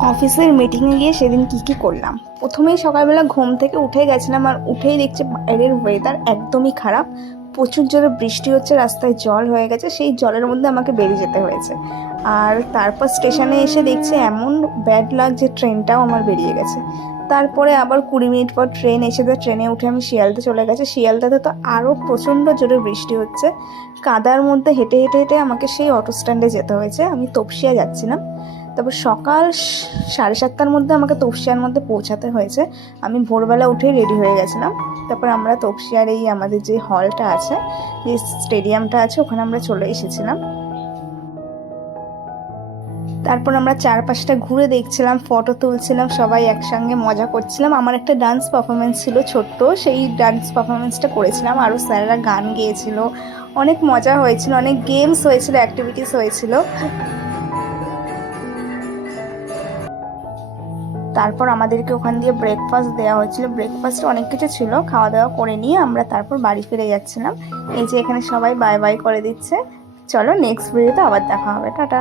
অফিসের মিটিংয়ে গিয়ে সেদিন কি কি করলাম? প্রথমেই সকালবেলা ঘুম থেকে উঠে গেছিলাম আর উঠেই দেখছি বাইরের ওয়েদার একদমই খারাপ। প্রচুর জোরে বৃষ্টি হচ্ছে, রাস্তায় জল হয়ে গেছে, সেই জলের মধ্যে আমাকে বেরিয়ে যেতে হয়েছে। আর তারপর স্টেশনে এসে দেখছি এমন ব্যাড লাগ যে ট্রেনটাও আমার বেরিয়ে গেছে। তারপরে আবার কুড়ি মিনিট পর ট্রেন এসে তো ট্রেনে উঠে আমি শিয়ালদা চলে গেছে। শিয়ালদাতে তো আরও প্রচণ্ড জোরে বৃষ্টি হচ্ছে। কাদার মধ্যে হেঁটে হেঁটে হেঁটে আমাকে সেই অটো স্ট্যান্ডে যেতে হয়েছে। আমি তপসিয়া যাচ্ছিলাম। তারপর সকাল সাড়ে সাতটার মধ্যে আমাকে তপসিয়ার মধ্যে পৌঁছাতে হয়েছে। আমি ভোরবেলা উঠেই রেডি হয়ে গেছিলাম। তারপর আমরা তপসিয়ার এই আমাদের যে হলটা আছে, যে স্টেডিয়ামটা আছে, ওখানে আমরা চলে এসেছিলাম। তারপর আমরা চারপাশটা ঘুরে দেখছিলাম ফটো তুলছিলাম, সবাই একসঙ্গে মজা করছিলাম। আমার একটা ডান্স পারফরমেন্স ছিল ছোট্ট, সেই ডান্স পারফরমেন্সটা করেছিলাম। আরও স্যাররা গান গেয়েছিল, অনেক মজা হয়েছিল, অনেক গেমস হয়েছিল অ্যাক্টিভিটিস হয়েছিল। তারপর আমাদেরকে ওখান দিয়ে ব্রেকফাস্ট দেওয়া হয়েছিল। ব্রেকফাস্টে অনেক কিছু ছিল। খাওয়া দাওয়া করে নিয়ে আমরা তারপর বাড়ি ফিরে যাচ্ছিলাম। এই যে এখানে সবাই বাই বাই করে দিচ্ছে। চলো নেক্সট ভিডিওতে আবার দেখা হবে। টাটা।